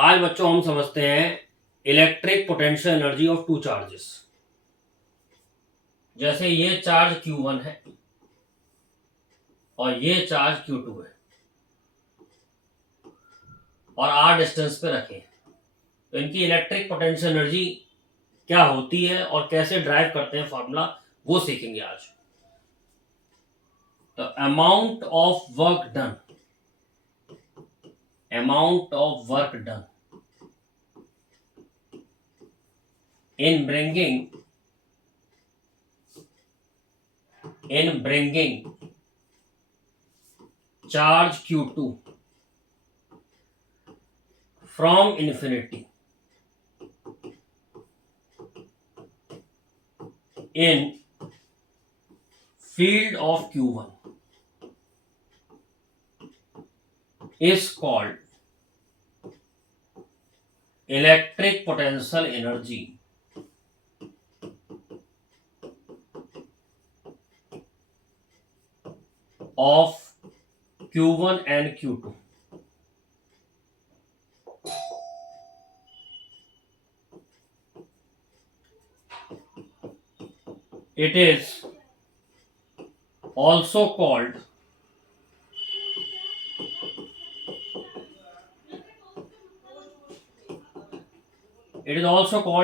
आज बच्चों हम समझते हैं electric potential energy of two charges. जैसे ये चार्ज Q1 है और ये चार्ज Q2 है और r डिस्टेंस पे रखे हैं, तो इनकी इलेक्ट्रिक पोटेंशियल एनर्जी क्या होती है और कैसे ड्राइव करते हैं फॉर्मूला, वो सीखेंगे आज। तो amount of work done in bringing charge Q2 from infinity in field of Q1 is called electric potential energy of Q1 and Q2. It is also called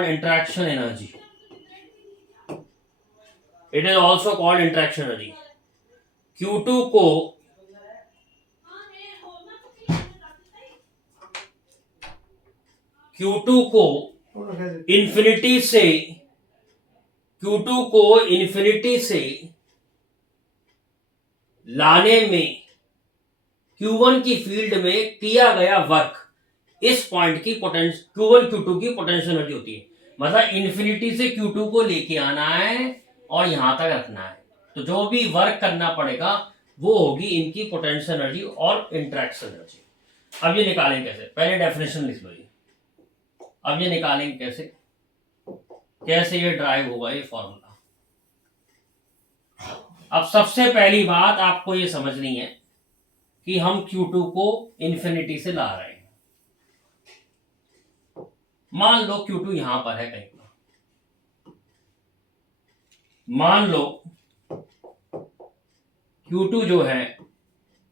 interaction energy. Q2 को infinity से लाने में Q1 की field में किया गया work, इस point की Q1 Q2 की पोटेंशियल एनर्जी होती है। मतलब इन्फिनिटी से Q2 को लेके आना है और यहां तक रखना है, तो जो भी वर्क करना पड़ेगा वो होगी इनकी पोटेंशियल एनर्जी और इंटरेक्शन एनर्जी। अब ये निकालेंगे कैसे, पहले डेफिनेशन लिख लो। अब ये निकालेंगे कैसे ये ड्राइव होगा ये फॉर्मूला। अब सबसे पहली बात आपको ये समझनी है कि हम Q2 को इन्फिनिटी से ला रहे हैं। मान लो Q2 यहां पर है कहीं पर, मान लो Q2 जो है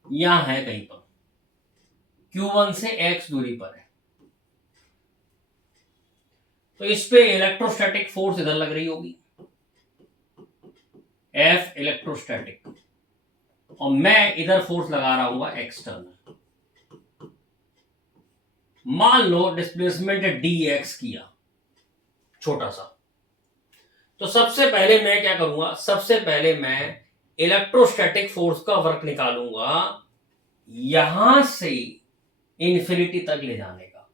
यहां है कहीं पर, Q1 से x दूरी पर है, तो इस पे इलेक्ट्रोस्टैटिक फोर्स इधर लग रही होगी, F इलेक्ट्रोस्टैटिक, और मैं इधर फोर्स लगा रहा हूं एक्सटर्नल। मान लो डिस्प्लेसमेंट dx किया छोटा सा, तो सबसे पहले मैं क्या करूंगा, सबसे पहले मैं इलेक्ट्रोस्टैटिक फोर्स का वर्क निकालूंगा यहां से इन्फिनिटी तक ले जाने का।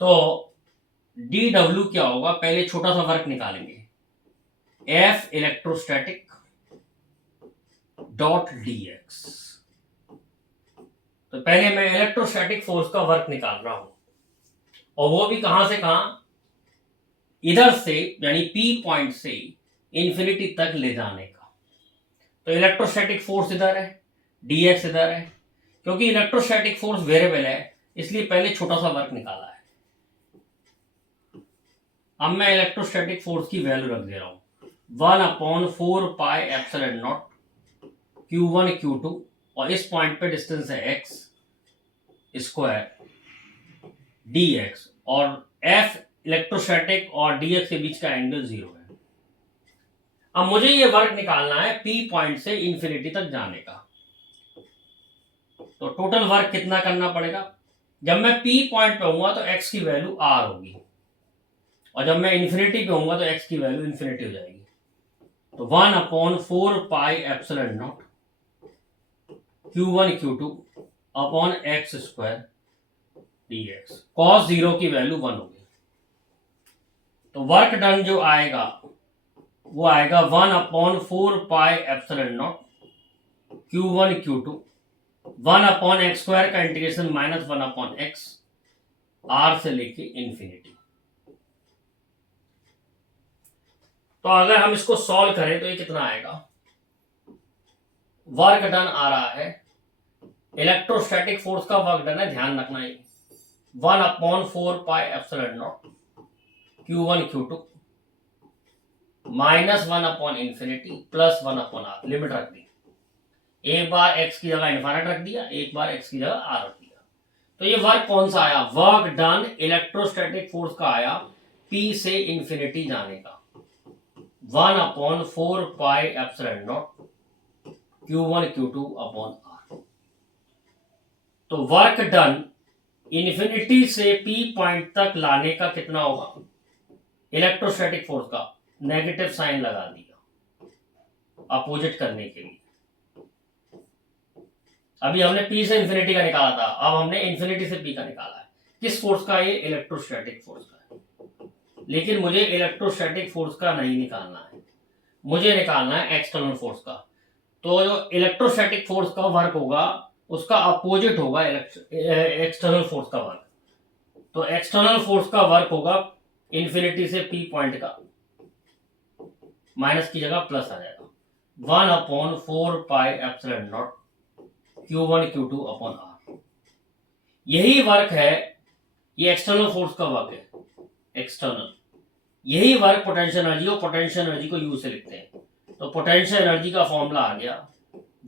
तो dw क्या होगा, पहले छोटा सा वर्क निकालेंगे, F इलेक्ट्रोस्टैटिक डॉट dx। तो पहले मैं इलेक्ट्रोस्टैटिक फोर्स का वर्क निकाल रहा हूं, और वो भी कहां से कहां, इधर से यानी P पॉइंट से इन्फिनिटी तक ले जाने का। तो इलेक्ट्रोस्टैटिक फोर्स इधर है, dx इधर है, क्योंकि इलेक्ट्रोस्टैटिक फोर्स वेरिएबल है इसलिए पहले छोटा सा वर्क निकाला है। अब मैं इलेक्ट्रोस्टैटिक फोर्स की वैल्यू रख दे रहा हूं 1/4πε0 Q1 Q2, और इस पॉइंट पे डिस्टेंस है x स्क्वायर dx, और F इलेक्ट्रोस्टैटिक और dx के बीच का एंगल 0 है। अब मुझे ये वर्क निकालना है P पॉइंट से इन्फिनिटी तक जाने का। तो टोटल वर्क कितना करना पड़ेगा, जब मैं P पॉइंट पे होऊंगा तो x की वैल्यू r होगी, और जब मैं इन्फिनिटी पे होऊंगा तो x की वैल्यू इन्फिनिटी हो जाएगी। तो 1/4πε0 Q1 Q2 upon x square dx, cos 0 की वैल्यू 1 होगी। तो वर्क डन जो आएगा वो आएगा 1/4πε0 Q1 Q2 1/x² का इंटीग्रेशन -1/x r से लेके इन्फिनिटी। तो अगर हम इसको सॉल्व करें तो ये कितना आएगा, वर्क डन आ रहा है, इलेक्ट्रोस्टैटिक फोर्स का वर्क डन है, ध्यान रखना है 1/4πε0 Q1 Q2 -1/∞ +1/r, लिमिट रख दी। एक बार x की जगह इन्फाइनाइट रख दिया, एक बार x की जगह r रख दिया। तो ये वर्क कौन सा आया? वर्क डन इलेक्ट्रोस्टैटिक फोर्स का आया P से इंफिनिटी जाने का 1/4πε0 Q1 Q2 अपॉन r। तो वर्क डन इन्फिनिटी से P पॉइंट तक लाने का कितना होगा? इलेक्ट्रोस्टैटिक फोर्स का नेगेटिव साइन लगा दिया अपोजिट करने के लिए। अभी हमने P से इंफिनिटी का निकाला था, अब हमने इंफिनिटी से P का निकाला है। किस फोर्स का? ये इलेक्ट्रोस्टैटिक फोर्स का है। लेकिन मुझे इलेक्ट्रोस्टैटिक फोर्स का नहीं निकालना है, मुझे निकालना है एक्सटर्नल फोर्स का। तो जो इलेक्ट्रोस्टैटिक फोर्स का वर्क होगा उसका अपोजिट होगा एक्सटर्नल फोर्स का वर्क। तो एक्सटर्नल फोर्स का वर्क होगा इंफिनिटी से P पॉइंट का, माइनस की जगह प्लस आ जाएगा 1/4πε0 Q1 Q2 अपॉन r। यही वर्क है, ये एक्सटर्नल फोर्स का वर्क है, एक्सटर्नल। यही वर्क पोटेंशियल एनर्जी, और पोटेंशियल एनर्जी को यू से लिखते हैं। तो पोटेंशियल एनर्जी का फॉर्मूला आ गया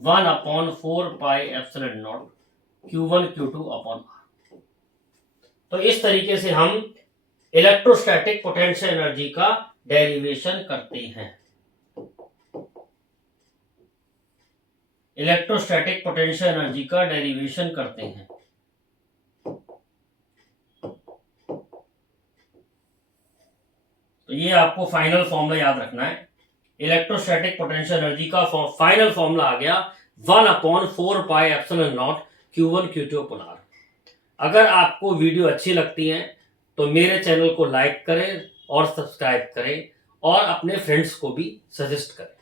1/4πε0 Q1 Q2 अपॉन r। तो इस तरीके से हम इलेक्ट्रोस्टैटिक पोटेंशियल एनर्जी का डेरिवेशन करते हैं। इलेक्ट्रोस्टैटिक पोटेंशियल एनर्जी का डेरिवेशन करते हैं। तो ये आपको फाइनल फॉर्मूला याद रखना है। इलेक्ट्रोस्टैटिक पोटेंशियल एनर्जी का फाइनल फॉर्मूला आ गया 1/4πε0 Q1 Q2 अपॉन r। अगर आपको वीडियो अच्छी लगती है तो मेरे चैनल को लाइक करें और सब्सक्राइब करें और अपने फ्रेंड्स को भी सजेस्ट करें।